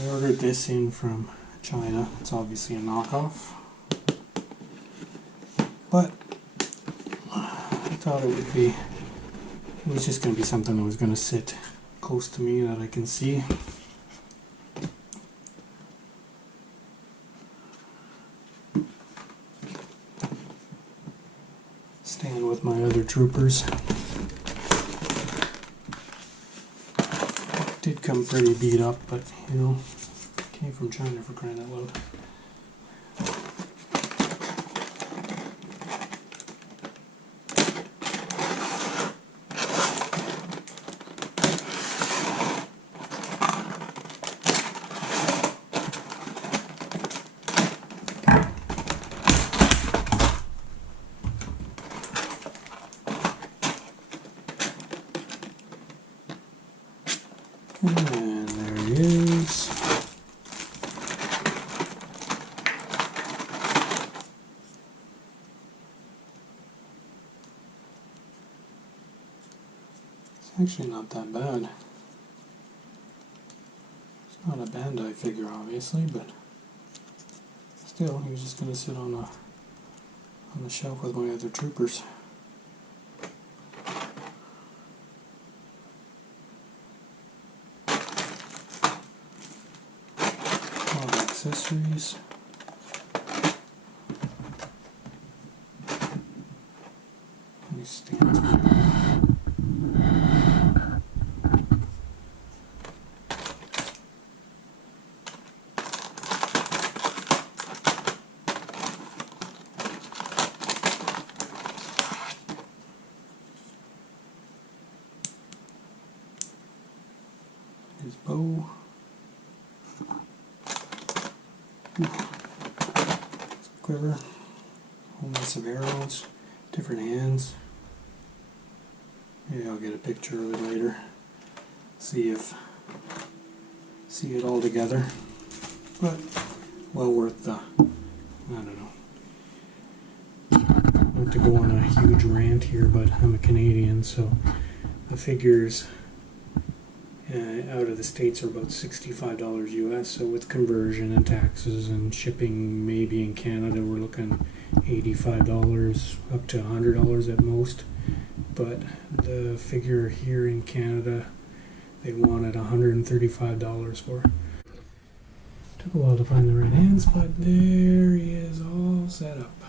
I ordered this in from China. It's obviously a knockoff, but I thought it was just going to be something that was going to sit close to me that I can see. Stand with my other troopers. Did come pretty beat up, but you know, came from China for crying out loud. And there he is. It's actually not that bad. It's not a Bandai figure, obviously, but still, he was just going to sit on the shelf with my other troopers. Accessories. These stands. His bow. Quiver, whole mess of arrows, different hands. Maybe I'll get a picture of it later. See it all together. But well worth the, I don't know. Not to go on a huge rant here, but I'm a Canadian, so the figures out of the States are about $65 US, so with conversion and taxes and shipping, maybe in Canada we're looking $85 up to $100 at most. But the figure here in Canada, they wanted $135 for. Took a while to find the right hands, but there he is, all set up.